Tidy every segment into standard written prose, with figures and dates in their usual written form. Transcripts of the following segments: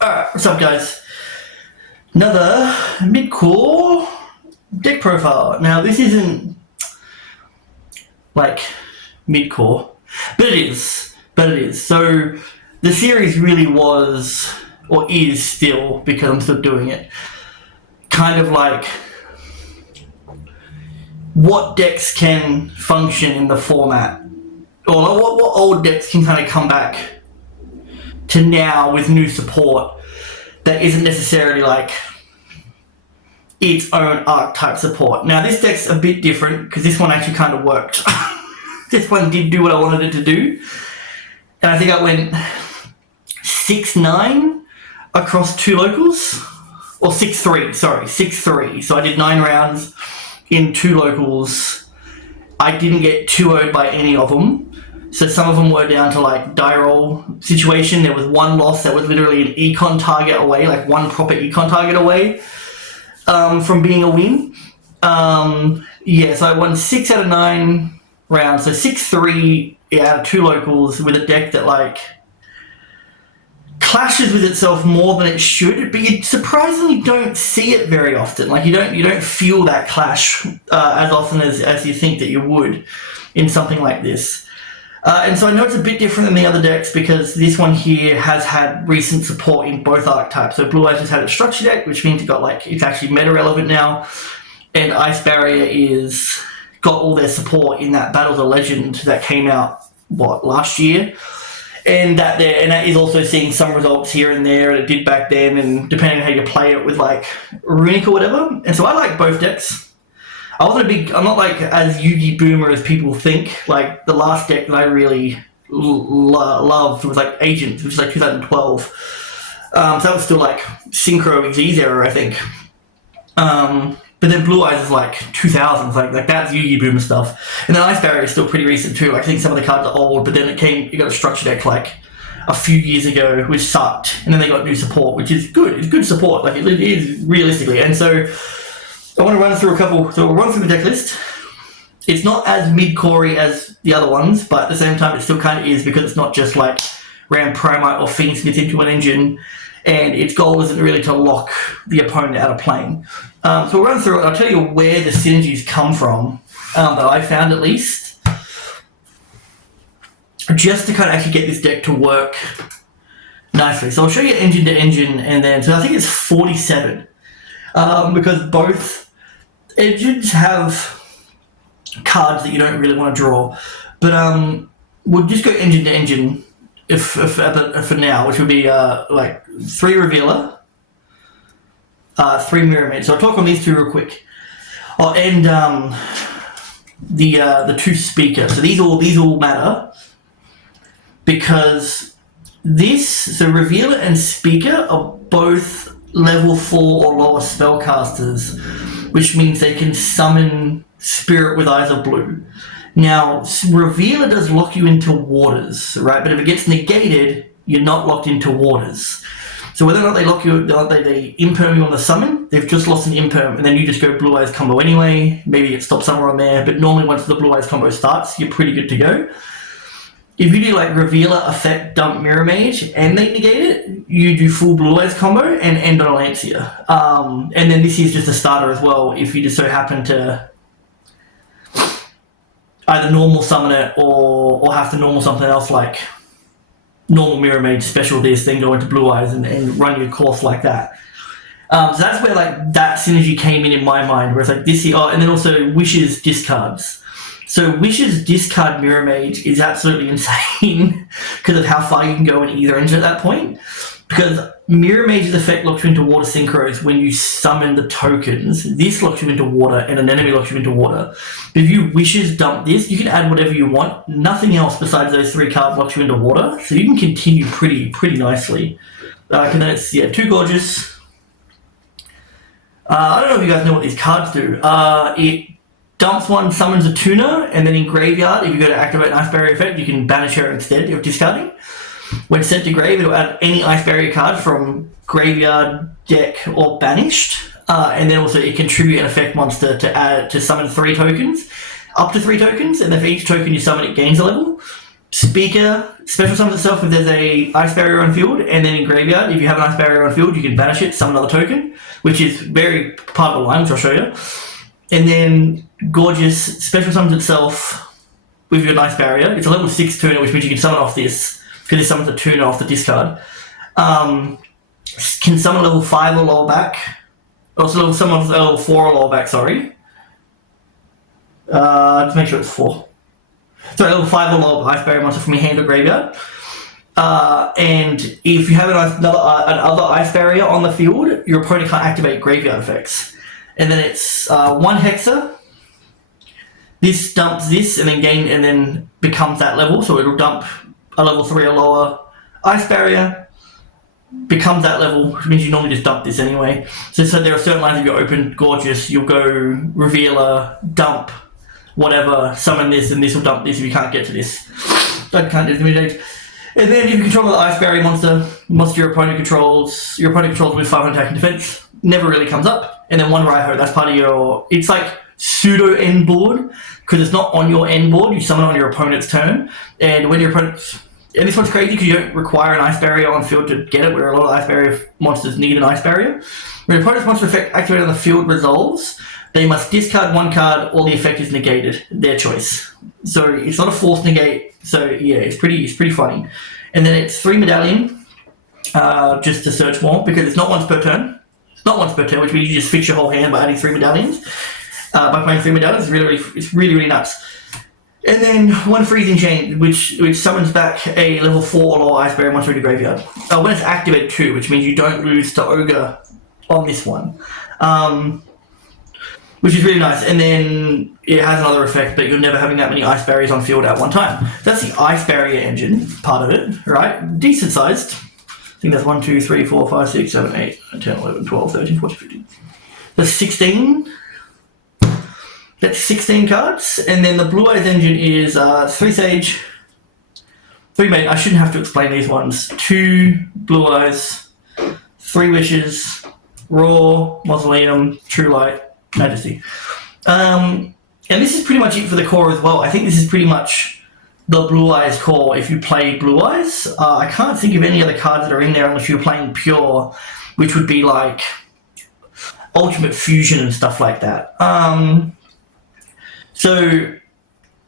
Alright, what's up guys? Another mid-core deck profile. Now this isn't like mid-core, but it is. So the series really was, or is still, because I'm still doing it, kind of like what decks can function in the format, or what old decks can kind of come back to now with new support that isn't necessarily like its own archetype support. Now this deck's a bit different because this one actually kind of worked. This one did do what I wanted it to do, and I think I went 6-9 across 2 locals, or 6-3, sorry, 6-3. So I did 9 rounds in 2 locals. I didn't get 2-0'd by any of them. So some of them were down to like die roll situation. There was one loss that was literally an econ target away, like one proper econ target away from being a win. Yeah, so I won 6 out of 9 rounds. So 6-3 out of 2 locals with a deck that like clashes with itself more than it should, but you surprisingly don't see it very often. Like you don't feel that clash as often as you think that you would in something like this. And so I know it's a bit different than the other decks because this one here has had recent support in both archetypes. So Blue Eyes has had a structure deck, which means it's actually meta relevant now, and Ice Barrier is got all their support in that Battles of Legend that came out last year, and that is also seeing some results here and there, and it did back then, and depending on how you play it with like Runic or whatever. And so I like both decks. I'm not like as Yugi boomer as people think. Like the last deck that I really loved was like Agent, which is like 2012. So that was still like Synchro Xyz era, I think. But then Blue Eyes is like 2000s, like that's Yugi boomer stuff. And then Ice Barrier is still pretty recent too. Like I think some of the cards are old, but then it got a structure deck like a few years ago, which sucked. And then they got new support, which is good. It's good support, like it is realistically. And so I want to run through so we'll run through the deck list. It's not as mid-core-y as the other ones, but at the same time it still kind of is because it's not just like Ram Promite or Fiendsmith into an engine, and its goal isn't really to lock the opponent out of playing. So we'll run through it. I'll tell you where the synergies come from, that I found at least, just to kind of actually get this deck to work nicely. So I'll show you engine to engine, and then, so I think it's 47, because both engines have cards that you don't really want to draw, but we'll just go engine to engine for now, which would be like 3 Revealer, 3 Mirror Mage. So I'll talk on these 2 real quick. Oh, and the 2 Speaker. So these all matter because so Revealer and Speaker are both level 4 or lower spellcasters, which means they can summon Spirit with Eyes of Blue. Now, Revealer does lock you into waters, right? But if it gets negated, you're not locked into waters. So whether or not they lock you, they imperm you on the summon, they've just lost an imperm, and then you just go Blue Eyes combo anyway. Maybe it stops somewhere on there, but normally once the Blue Eyes combo starts, you're pretty good to go. If you do like Revealer, Effect, Dump, Mirror Mage, and they negate it, you do full Blue Eyes combo and end on Lancia. And then this is just a starter as well, if you just so happen to either normal summon it or have to normal something else like normal Mirror Mage, special this, then go into Blue Eyes and run your course like that. So that's where like that synergy came in my mind, where it's like this here, and then also Wishes discards. So Wishes discard Mirror Mage is absolutely insane because of how far you can go in either engine at that point. Because Mirror Mage's effect locks you into water synchros when you summon the tokens. This locks you into water and an enemy locks you into water. But if you Wishes dump this, you can add whatever you want. Nothing else besides those 3 cards locks you into water. So you can continue pretty nicely. And then it's, too gorgeous. I don't know if you guys know what these cards do. It dumps one, summons a tuner, and then in Graveyard, if you go to activate an Ice Barrier effect, you can banish her instead of discarding. When sent to grave, it'll add any Ice Barrier card from Graveyard, deck, or banished. And then also it contribute an effect monster to summon 3 tokens, up to 3 tokens, and then for each token you summon it gains a level. Speaker Special summons itself if there's a ice barrier on field, and then in graveyard, if you have an ice barrier on field, you can banish it, summon another token, which is very part of the line, which I'll show you. And then Gorgeous special summons itself with your ice barrier. It's a level 6 tuner, which means you can summon off this, because it summons a tuner off the discard. Can summon level 5 or lower back. Also summon level 4 or lower back, sorry. Just make sure it's 4. Sorry, level 5 or lower ice barrier monster from your hand or graveyard. And if you have another ice barrier on the field, your opponent can't activate graveyard effects. And then it's 1 Hexa. This dumps this and then becomes that level, so it'll dump a level 3 or lower ice barrier, becomes that level, which means you normally just dump this anyway. So there are certain lines if you're open Gorgeous, you'll go Revealer, dump, whatever, summon this, and this will dump this if you can't get to this. I can't intimidate. And then if you control the ice barrier monster your opponent controls with 500 attack and defense, never really comes up. And then 1 Raiho, that's part of your, it's like pseudo end board, because it's not on your end board, you summon it on your opponent's turn, and when your opponent's, and this one's crazy because you don't require an ice barrier on field to get it, where a lot of ice barrier monsters need an ice barrier. When your opponent's monster effect activated on the field resolves, they must discard 1 card or the effect is negated, their choice. So it's not a forced negate, so yeah, it's pretty funny. And then it's 3 Medallion, just to search more, because it's not once per turn. It's not once per turn, which means you just fix your whole hand by adding 3 Medallions. By playing 3 Medallions, it's really nuts. And then 1 Freezing Chain, which summons back a level 4 or lower ice barrier monster to graveyard. When it's activated too, which means you don't lose to Ogre on this one. Which is really nice. And then it has another effect, but you're never having that many ice barriers on field at one time. That's the ice barrier engine part of it, right? Decent sized. I think that's 1, 2, 3, 4, 5, 6, 7, 8, 10, 11, 12, 13, 14, 15. That's 16. That's 16 cards. And then the Blue Eyes engine is 3 Sage, 3 Main. I shouldn't have to explain these ones. 2 Blue Eyes, 3 Wishes, Raw, Mausoleum, True Light, Majesty. And this is pretty much it for the core as well. I think this is pretty much the Blue Eyes core if you play Blue Eyes. I can't think of any other cards that are in there unless you're playing Pure, which would be like Ultimate Fusion and stuff like that. So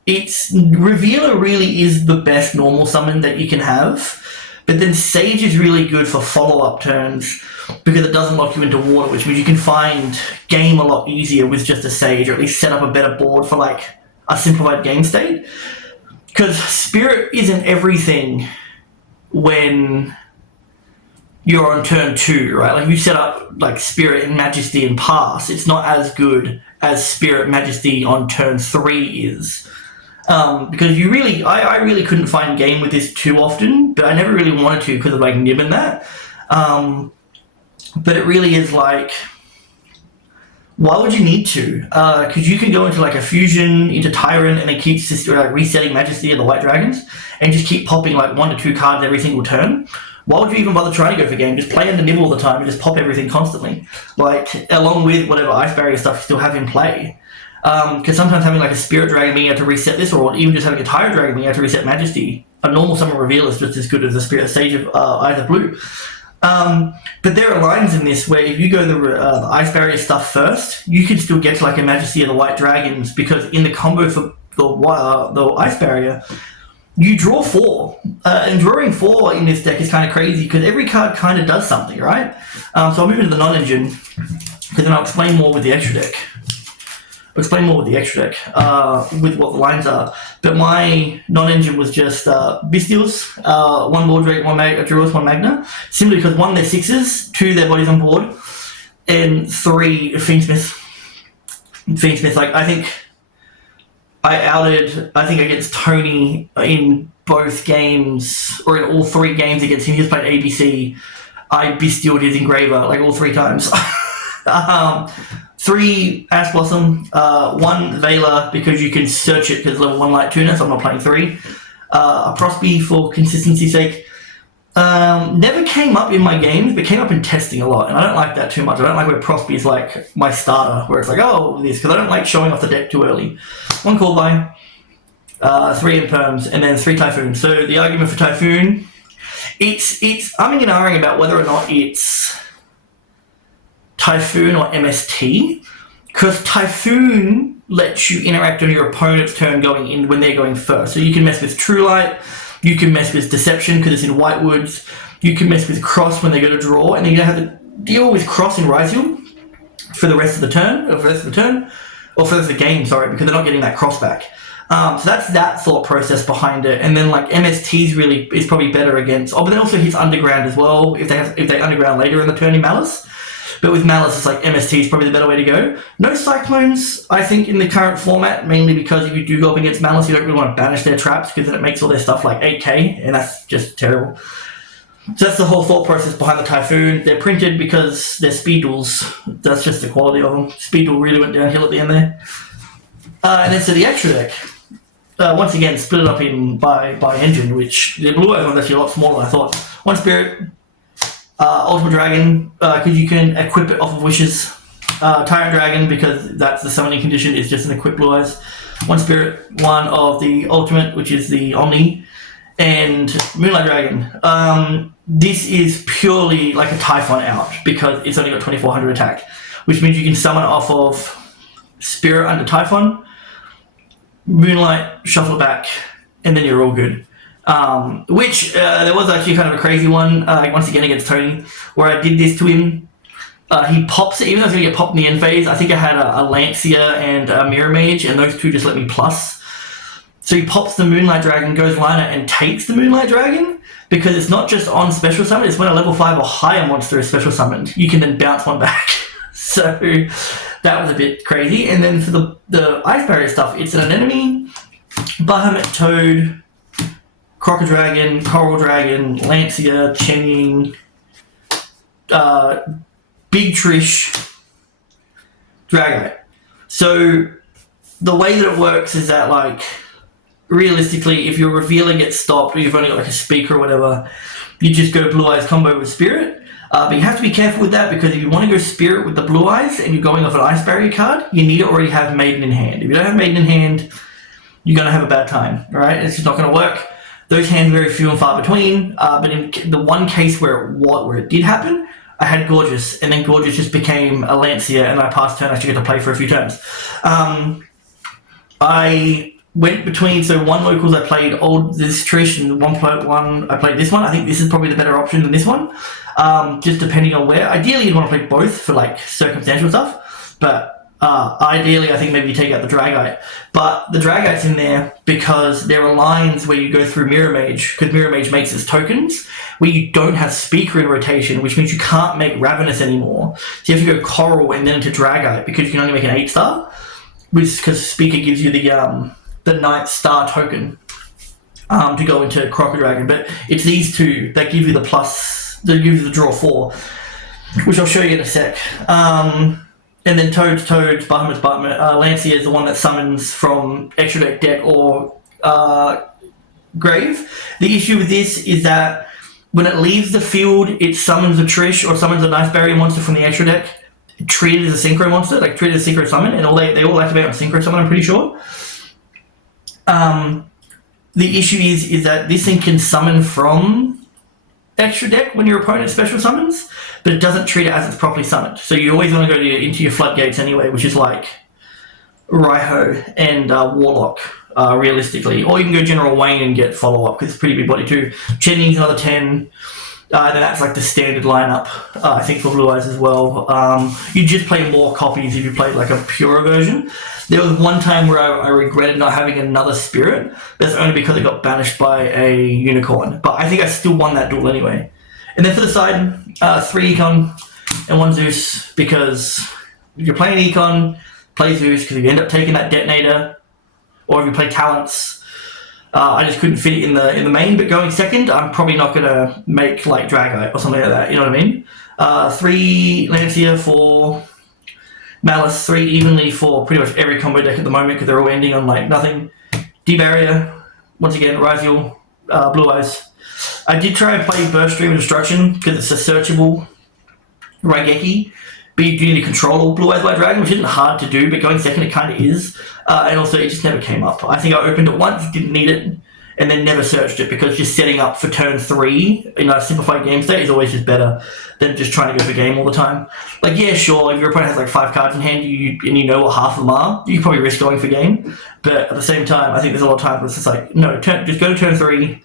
it's Revealer really is the best normal summon that you can have, but then Sage is really good for follow-up turns because it doesn't lock you into water, which means you can find game a lot easier with just a Sage, or at least set up a better board for like a simplified game state. Because Spirit isn't everything when you're on turn 2, right? Like if you set up like Spirit and Majesty and pass, it's not as good as Spirit Majesty on turn 3 is. Because I really couldn't find game with this too often, but I never really wanted to because of like Nib and that. But it really is like, why would you need to? Because you can go into like a fusion, into Tyrant, and then keep like resetting Majesty and the White Dragons, and just keep popping like 1 to 2 cards every single turn. Why would you even bother trying to go for game? Just play under Nib all the time and just pop everything constantly. Like, along with whatever Ice Barrier stuff you still have in play. Because sometimes having like a Spirit Dragon being able to reset this, or even just having a Tyrant Dragon being able to reset Majesty, a normal Summon Reveal is just as good as a Spirit Sage of Eyes of Blue. But there are lines in this where if you go the Ice Barrier stuff first, you can still get to like a Majesty of the White Dragons, because in the combo for the Ice Barrier, you draw 4. And drawing 4 in this deck is kind of crazy because every card kind of does something, right? So I'll move into the non-engine, because then I'll explain more with the extra deck. With what the lines are. But my non-engine was just Bestials, 1 Lord 1 Duelist, 1 Magna. Simply because 1, they're 6s, 2, their bodies on board, and 3, Fiendsmith. Like, I think against Tony in both games, or in all 3 games against him, he was playing ABC, I Bestialed his Engraver, like, all 3 times. 3 Ash Blossom, 1 Veiler, because you can search it because it's level 1 Light Tuner, so I'm not playing 3. A Prospy for consistency's sake. Never came up in my games, but came up in testing a lot, and I don't like that too much. I don't like where Prospy is like my starter, where it's like, oh, this, because I don't like showing off the deck too early. 1 Call by, 3 imperms, and then 3 Typhoon. So the argument for Typhoon, it's umming and ahhing about whether or not it's Typhoon or MST, because Typhoon lets you interact on your opponent's turn going in when they're going first. So you can mess with True Light, you can mess with Deception because it's in White Woods, you can mess with Cross when they go to draw, and then you have to deal with Cross in Ryziel for the rest of the turn, or for the rest of the game, sorry, because they're not getting that Cross back. So that's that thought process behind it, and then like MST is probably better against. Oh, but then also hits Underground as well if they Underground later in the turn in Malice. But with Malice, it's like MST is probably the better way to go. No Cyclones, I think, in the current format, mainly because if you do go up against Malice, you don't really want to banish their traps because then it makes all their stuff like 8k, and that's just terrible. So that's the whole thought process behind the Typhoon. They're printed because they're speed duels. That's just the quality of them. Speed duel really went downhill at the end there. And then so the extra deck, once again, split it up by engine, which the blue eyes one's actually a lot smaller than I thought. 1 Spirit, Ultimate Dragon, because you can equip it off of Wishes. Tyrant Dragon, because that's the summoning condition, it's just an equip blue eyes. 1 Spirit, 1 of the Ultimate, which is the Omni, and Moonlight Dragon. This is purely like a Typhon out, because it's only got 2400 attack, which means you can summon off of Spirit under Typhon, Moonlight, shuffle it back, and then you're all good. Which there was actually kind of a crazy one, once again against Tony, where I did this to him. He pops it, even though it's going to get popped in the end phase. I think I had a Lancia and a Mirror Mage, and those two just let me plus. So he pops the Moonlight Dragon, goes liner, and takes the Moonlight Dragon, because it's not just on special summon, it's when a level 5 or higher monster is special summoned. You can then bounce one back. So that was a bit crazy. And then for the Ice Barrier stuff, it's an Anemone, Bahamut Toad, Crocodragon, Coral Dragon, Lancia, Chenying, Big Trish, Dragite. So the way that it works is that, like, realistically, if your revealer gets stopped or you've only got like a speaker or whatever, you just go Blue Eyes combo with Spirit. But you have to be careful with that, because if you want to go Spirit with the Blue Eyes and you're going off an Ice Barrier card, you need to already have Maiden in hand. If you don't have Maiden in hand, you're going to have a bad time, alright? It's just not going to work. Those hands are very few and far between, but in the one case where it did happen, I had Gorgeous, and then Gorgeous just became a Lancia, and I passed turn, I actually get to play for a few turns. I went between, so one locals I played this Trish, and one I played this one. I think this is probably the better option than this one, just depending on where. Ideally, you'd want to play both for like circumstantial stuff, but ideally, I think maybe you take out the Dragite. But the Dragite's in there because there are lines where you go through Mirror Mage, because Mirror Mage makes its tokens, where you don't have Speaker in rotation, which means you can't make Ravenous anymore. So you have to go Coral and then into Dragite, because you can only make an 8-star, because Speaker gives you the 9-star token to go into Crocodragon. But it's these two that give you the plus, that give you the draw 4, which I'll show you in a sec. And then Toads, Bahamut, Lancia is the one that summons from extra deck or grave. The issue with this is that when it leaves the field, it summons a Trish or summons a Ice Barrier monster from the extra deck, treated as a Synchro monster, like treated as a Synchro summon, and they all activate on Synchro summon, I'm pretty sure. The issue is that this thing can summon from extra deck when your opponent special summons, but it doesn't treat it as it's properly summoned. So you always want to go into your floodgates anyway, which is like Raiho and Warlock, realistically. Or you can go General Wayne and get follow-up, because it's a pretty big body too. Chenying's another 10. Then that's like the standard lineup, I think, for Blue Eyes as well. You just play more copies if you played like a purer version. There was one time where I regretted not having another Spirit. That's only because it got banished by a Unicorn. But I think I still won that duel anyway. And then for the side, 3 Econ and 1 Zeus, because if you're playing Econ, play Zeus, because if you end up taking that Detonator, or if you play Talents, I just couldn't fit it in the main. But going second, I'm probably not going to make like Dragite or something like that, you know what I mean? 3 Lancia for Malice, 3 evenly for pretty much every combo deck at the moment, because they're all ending on like nothing. D-Barrier, once again, Ryziel, Blue Eyes. I did try and play Burst Stream of Destruction, because it's a searchable Raigeki, but you do need to control all Blue Eyes White Dragon, which isn't hard to do, but going second it kind of is. And also, it just never came up. I think I opened it once, didn't need it, and then never searched it, because just setting up for turn 3 in a simplified game state is always just better than just trying to go for game all the time. Like, yeah, sure, if your opponent has like 5 cards in hand and you know what half of them are, you can probably risk going for game. But at the same time, I think there's a lot of times where it's just like, no, just go to turn 3,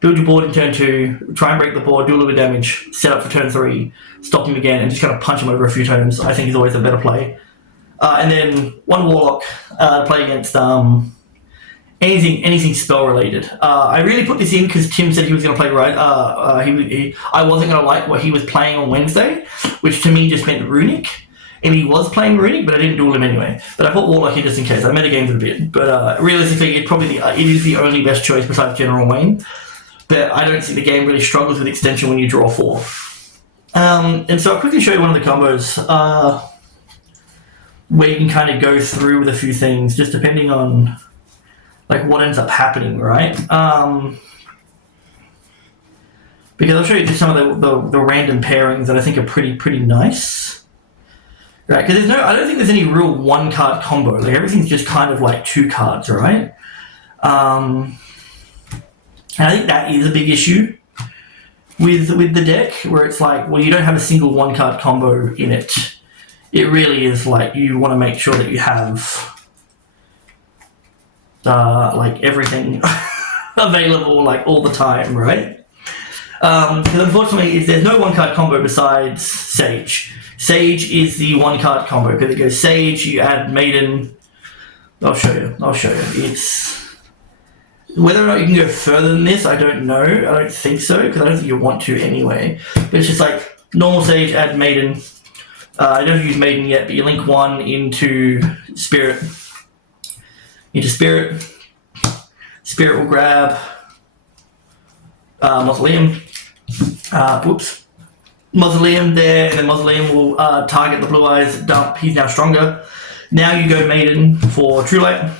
build your board in turn 2, try and break the board, do a little bit of damage, set up for turn 3, stop him again, and just kind of punch him over a few turns, I think is always a better play. And then one Warlock to play against anything spell related. I really put this in because Tim said he was going to play right. I wasn't going to like what he was playing on Wednesday, which to me just meant Runic. And he was playing Runic, but I didn't duel him anyway. But I put Warlock in just in case. I metagamed it a bit. But realistically, it is the only best choice besides General Wayne. But I don't think the game really struggles with extension when you draw 4. And so I'll quickly show you one of the combos where you can kind of go through with a few things, just depending on like what ends up happening, right? Because I'll show you just some of the random pairings that I think are pretty nice, right? Because I don't think there's any real 1-card combo. Like everything's just kind of like 2 cards, right? And I think that is a big issue with the deck, where it's like, well, you don't have a single 1-card combo in it. It really is like you want to make sure that you have like everything available like all the time, right? Because unfortunately, if there's no 1-card combo besides Sage. Sage is the 1-card combo, because it goes Sage, you add Maiden. I'll show you. It's whether or not you can go further than this, I don't know. I don't think so, because I don't think you want to anyway. But it's just like normal Sage, add Maiden. I don't use Maiden yet, but you link 1 into Spirit. Spirit will grab Mausoleum. Mausoleum there, and then Mausoleum will target the Blue Eyes dump. He's now stronger. Now you go Maiden for True Light.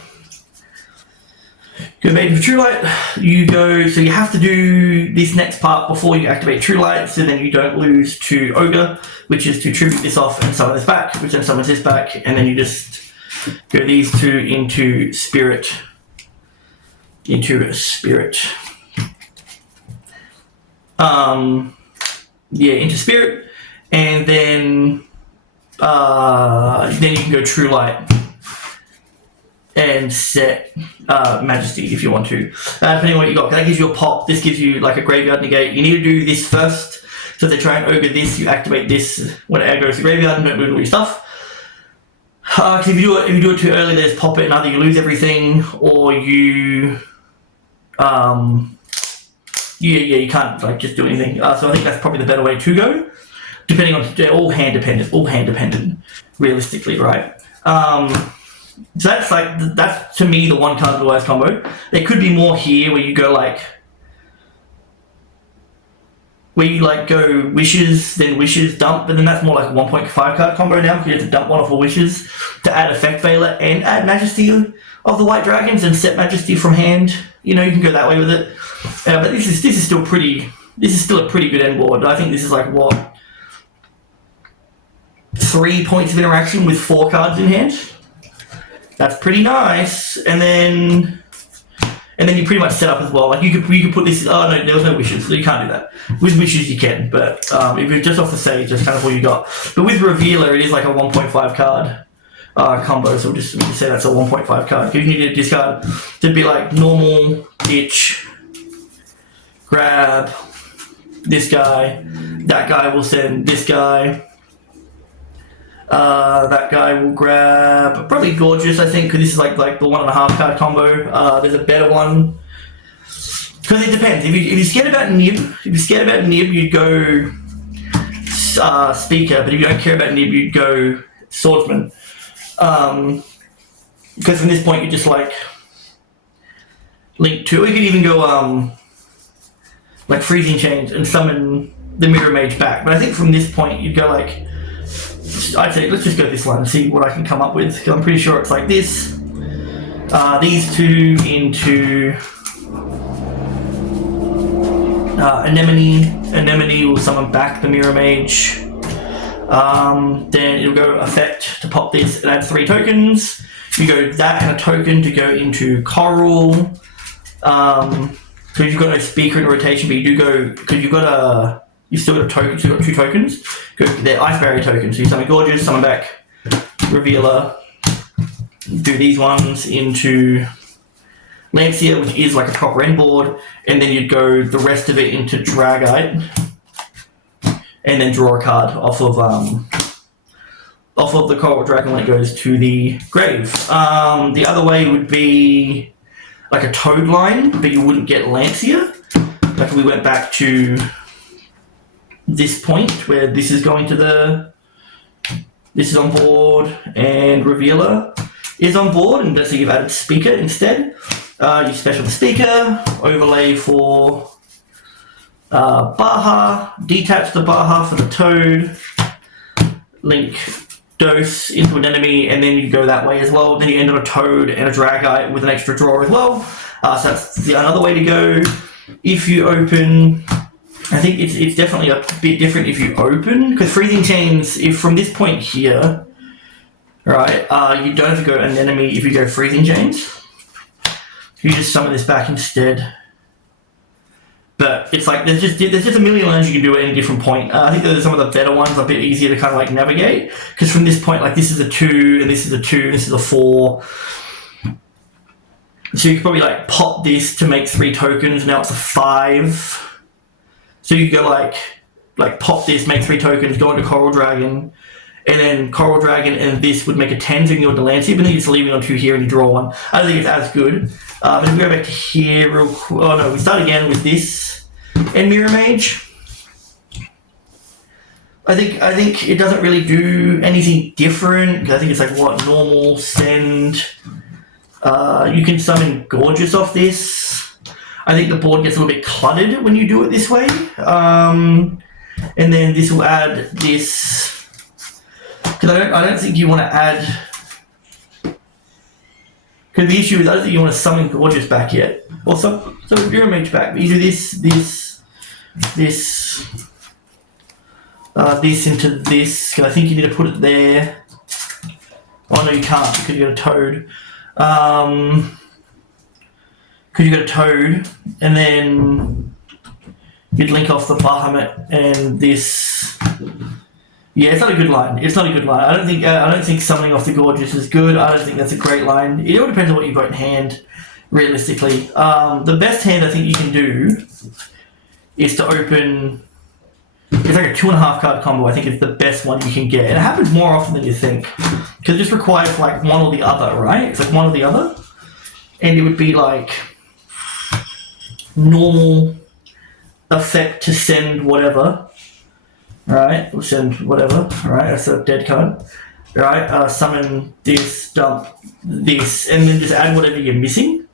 You go, so you have to do this next part before you activate True Light, so then you don't lose to Ogre, which is to tribute this off and summon this back, which then summons this back, and then you just go these 2 into Spirit. Into Spirit, and then you can go True Light and set Majesty if you want to, depending on what you got. That gives you a pop. This gives you like a graveyard negate. You need to do this first, so if they try and ogre this, you activate this when it goes to the graveyard and don't lose all your stuff. Because if you do it too early, there's pop it, and either you lose everything or you you can't like just do anything. So I think that's probably the better way to go, depending on all hand dependent, realistically, right? So that's to me the 1-card Blue Eyes combo. There could be more here where you go like, go Wishes, then Wishes, dump, but then that's more like a 1.5 card combo now, because you have to dump 1 off of Wishes to add Effect Veiler and add Majesty of the White Dragons and set Majesty from hand. You know, you can go that way with it. But this is still a pretty good end board. I think this is like, what, 3 points of interaction with 4 cards in hand? That's pretty nice. And then you pretty much set up as well. Like you could put this. Oh no, there was no Wishes, so you can't do that. With Wishes you can, but if you're just off the Sage, that's kind of all you got. But with Revealer, it is like a 1.5 card combo. So we just say that's a 1.5 card. Because you need to discard. It'd be like normal, itch, grab this guy. That guy will send this guy. That guy will grab probably Gorgeous, I think, because this is like the 1.5 card combo. There's a better one, because it depends. If you're scared about Nib, you'd go Speaker. But if you don't care about Nib, you'd go Swordsman. Because from this point you just like link 2. Or you could even go like Freezing Chains and summon the Mirror Mage back. But I think from this point you'd go like, I'd say let's just go this one and see what I can come up with, because I'm pretty sure it's like this. These 2 into Anemone. Anemone will summon back the Mirror Mage. Then it'll go effect to pop this and add 3 tokens. You go that and a token to go into Coral. So you've got no speaker in rotation, but you do go, because you've still got a token, so you've got 2 tokens. Go, they're Ice Barrier tokens. So you summon Gorgeous, summon back Revealer, do these ones into Lancia, which is like a proper end board, and then you'd go the rest of it into Dragite, and then draw a card off of the Coral Dragon when it goes to the grave. The other way would be like a Toad line, but you wouldn't get Lancia. Like if we went back to this point where this is going to this is on board and Revealer is on board, and so you've added Speaker instead. You special the Speaker, overlay for Baja, detach the Baja for the Toad, link Dose into an enemy, and then you go that way as well. Then you end on a Toad and a Dragite with an extra draw as well. So that's another way to go. If you open, I think it's definitely a bit different if you open, because Freezing Chains, if from this point here, right, you don't have to go an enemy if you go Freezing Chains. You just summon this back instead. But it's like there's just a million lines you can do at any different point. I think that some of the better ones are a bit easier to kind of like navigate, because from this point, like this is a 2 and this is a 2 and this is a 4. So you could probably like pop this to make 3 tokens. Now it's a 5. So you could go like pop this, make 3 tokens, go into Coral Dragon, and then Coral Dragon and this would make a 10, so you can go into Lancia, but then you're just leaving on 2 here and you draw 1. I don't think it's as good. But if we go back to here real quick, oh no, we start again with this and Mirror Mage. I think it doesn't really do anything different. I think it's like what, normal, send. You can summon Gorgeous off this. I think the board gets a little bit cluttered when you do it this way. And then this will add this, because I don't think you want to add. Because the issue is I don't think you want to summon Gorgeous back yet. Or some Mirror Mage back. But you do this into this, because I think you need to put it there. Oh no, you can't, because you got a Toad. Because you got a Toad, and then you'd link off the Bahamut and this. Yeah, it's not a good line. It's not a good line. I don't think summoning off the Gorgeous is good. I don't think that's a great line. It all depends on what you've got in hand, realistically. The best hand I think you can do is to open. It's like a 2.5 card combo. I think it's the best one you can get, and it happens more often than you think, because it just requires like one or the other, right? It's like one or the other, and it would be like normal effect to send whatever. Right, we'll send whatever. Alright, that's a dead card. Alright, summon this, dump this, and then just add whatever you're missing.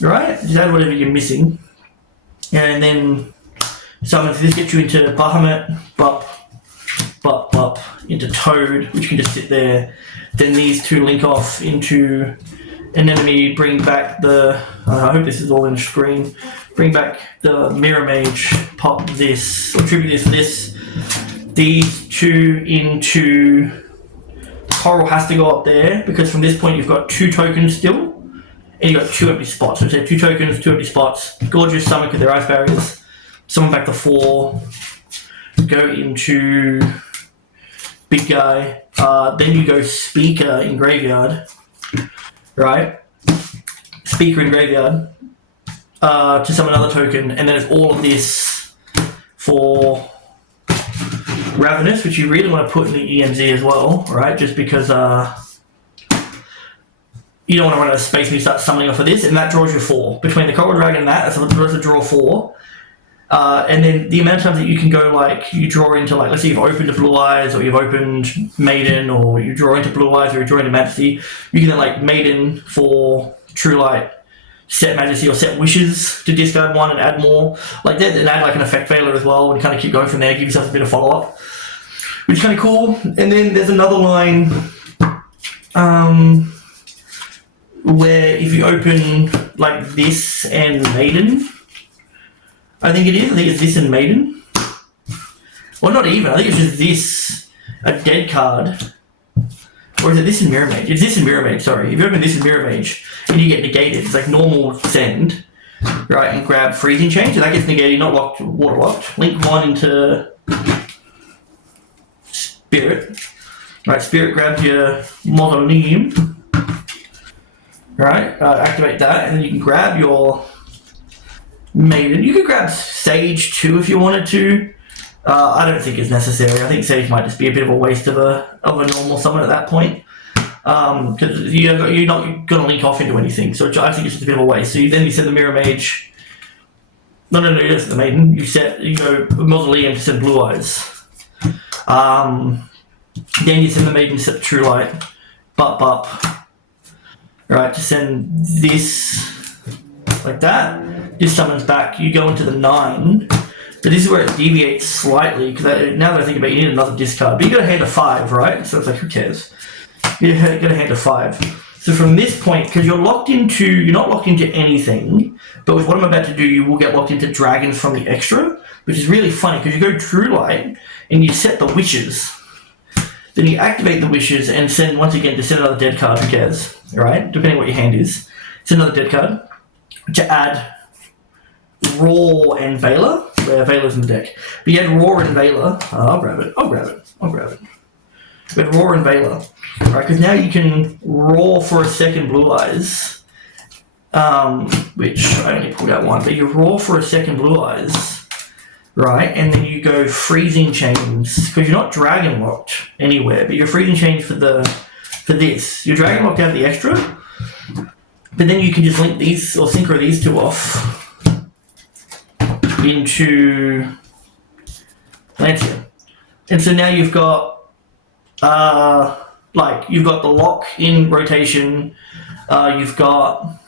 Right? Just add whatever you're missing. And then summon this, gets you into Bahamut, Bop, into Toad, which can just sit there. Then these 2 link off into an enemy, bring back the. I hope this is all in screen. Bring back the Mirror Mage, pop this, or tribute this. These 2 into Coral has to go up there, because from this point you've got 2 tokens still, and you've got 2 empty spots. So say 2 tokens, 2 empty spots. Gorgeous summon because they're Ice Barriers. Summon back the 4. Go into big guy. Then you go Speaker in Graveyard. Right? Speaker in Graveyard. To summon another token, and then it's all of this for Ravenous, which you really want to put in the EMZ as well, right? Just because you don't want to run out of space when you start summoning off of this, and that draws you 4. Between the Coral Dragon and that's a draw 4. And then the amount of times that you can go, like, you draw into, like, let's say you've opened a Blue Eyes, or you've opened Maiden, or you draw into Blue Eyes, or you draw into Majesty, you can then, like, Maiden for True Light, set Majesty or set Wishes to discard 1 and add more like that, and add like an effect failure as well, and kind of keep going from there, give yourself a bit of follow-up, which is kind of cool. And then there's another line where if you open like this and Maiden, I think it's this and Maiden, well, not even, I think it's just this a dead card, or is it this in Mirror Mage? It's this in Mirror Mage, sorry. If you open this in Mirror Mage and you get negated, it's like normal send, right, and grab Freezing Change, and that gets negated, not locked, water locked. Link 1 into Spirit. Right, Spirit grabs your Mausoleum. Right, activate that, and then you can grab your Maiden. You could grab Sage too if you wanted to. I don't think it's necessary. I think Sage might just be a bit of a waste of a normal summon at that point. Because you're not going to link off into anything, so I think it's just a bit of a waste. So then you set the Mirror Mage. No, you set the Maiden. You go Mausoleum to send Blue Eyes. Then you send the Maiden, set the True Light. Bup. Right, to send this like that. This summons back. You go into the 9. But this is where it deviates slightly, because now that I think about it, you need another discard. But you got a hand of 5, right? So it's like, who cares? You got a hand of 5. So from this point, because you're not locked into anything, but with what I'm about to do, you will get locked into dragons from the extra, which is really funny, because you go True Light, and you set the Wishes. Then you activate the Wishes, and send, once again, to send another dead card, who cares? Alright? Depending on what your hand is. Send another dead card, to add Raw and Veiler, where Veiler's in the deck. But you had Raw and Veiler. I'll grab it. We had Raw and Veiler. Right, because now you can Raw for a second Blue Eyes. Which I only pulled out one, but you Raw for a second Blue Eyes. Right, and then you go Freezing Chains, because you're not Dragon Locked anywhere, but you're Freezing Chains for this. You're Dragon Locked out the extra, but then you can just link these, or synchro these two off into Lancia. And so now you've got you've got the lock in rotation, you've got,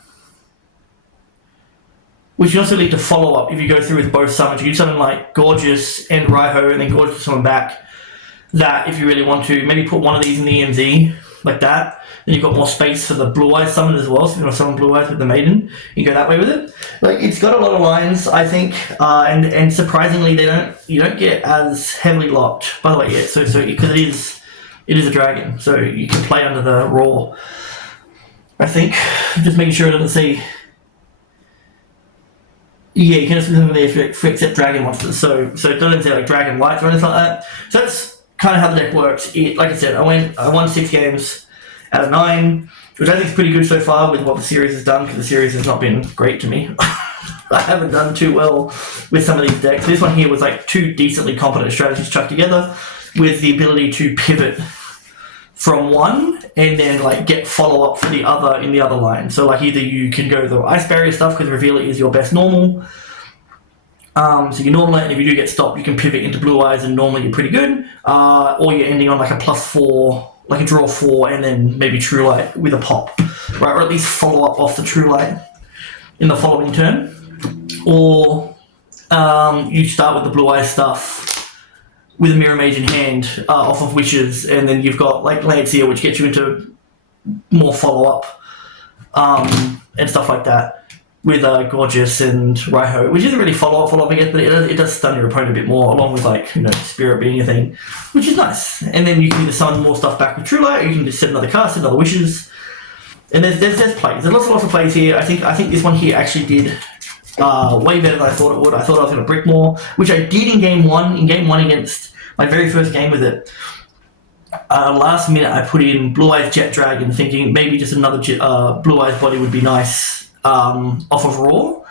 which you also need to follow up if you go through with both summons. You can summon like Gorgeous and Raiho, and then Gorgeous summon back that if you really want to. Maybe put one of these in the EMZ, like that. Then you've got more space for the Blue Eyes summon as well, so if you want to summon Blue Eyes with the Maiden, you can go that way with it. Like, it's got a lot of lines, I think, and surprisingly, you don't get as heavily locked. By the way, yeah, so because it is a dragon, so you can play under the Raw. I think just making sure it doesn't say. Yeah, you can just put them there for except dragon monsters. So it doesn't say like dragon lights or anything like that. So that's kind of how the deck works. Like I said, I won 6 games out of 9, which I think is pretty good so far with what the series has done, because the series has not been great to me. I haven't done too well with some of these decks. This one here was like 2 decently competent strategies chucked together with the ability to pivot from one and then like get follow-up for the other in the other line. So like either you can go the Ice Barrier stuff because Reveal It is your best normal. So you normal it, and if you do get stopped, you can pivot into Blue Eyes and normally you're pretty good. Or you're ending on like a +4, like a draw 4, and then maybe True Light with a pop, right? Or at least follow up off the True Light in the following turn. Or you start with the Blue Eyes stuff with a Mirror Mage in hand off of Wishes, and then you've got like Lancia, which gets you into more follow up and stuff like that. With Gorgeous and Raiho, which isn't really follow-up again, but it does stun your opponent a bit more, along with like, Spirit being a thing, which is nice. And then you can either summon more stuff back with True Light, or you can just set another cast, set another Wishes. And there's plays. There's lots of plays here. I think this one here actually did way better than I thought it would. I thought I was going to brick more, which I did in game one. In game one against my very first game with it. Last minute I put in Blue Eyes Jet Dragon, thinking maybe just another Blue Eyes body would be nice. Off of Raw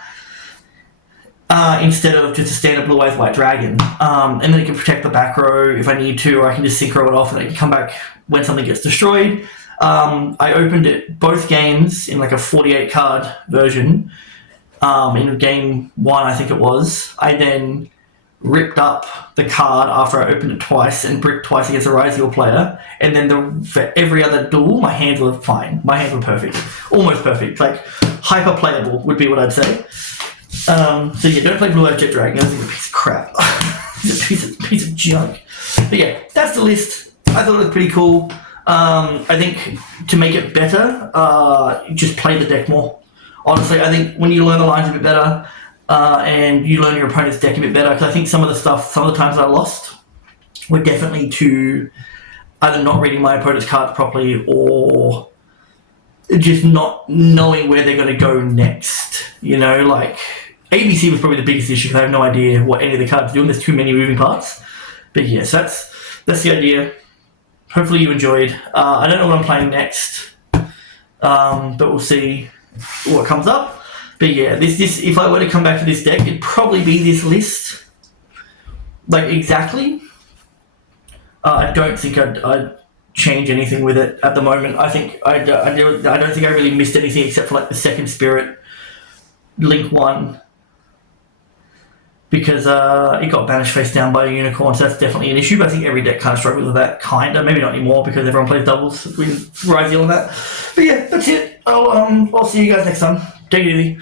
instead of just a standard Blue Eyes White Dragon, and then it can protect the back row if I need to, or I can just synchro it off and it can come back when something gets destroyed. I opened it both games in like a 48 card version. In game 1 I think it was, I then ripped up the card after I opened it twice and bricked twice against a Ryziel player, and then for every other duel my hands were fine. My hands were perfect, almost perfect, like hyper playable would be what I'd say. So yeah, don't play Blue Eyes Jet Dragon. It's a piece of crap. It's a piece of junk. But yeah, that's the list. I thought it was pretty cool. I think to make it better, just play the deck more. Honestly, I think when you learn the lines a bit better, and you learn your opponent's deck a bit better, because I think some of the times I lost, were definitely to either not reading my opponent's cards properly or just not knowing where they're going to go next. You know, like ABC was probably the biggest issue because I have no idea what any of the cards do, and there's too many moving parts. But yes, that's the idea. Hopefully you enjoyed. I don't know what I'm playing next, but we'll see what comes up. But yeah, this if I were to come back to this deck, it'd probably be this list, like exactly. I don't think I'd change anything with it at the moment. I think I don't think I really missed anything except for like the second spirit link one, because it got banished face down by a unicorn, so that's definitely an issue. But I think every deck kind of struggles with that, kinda. Maybe not anymore because everyone plays doubles with Ryziel and that. But yeah, that's it. I'll see you guys next time. Take it easy.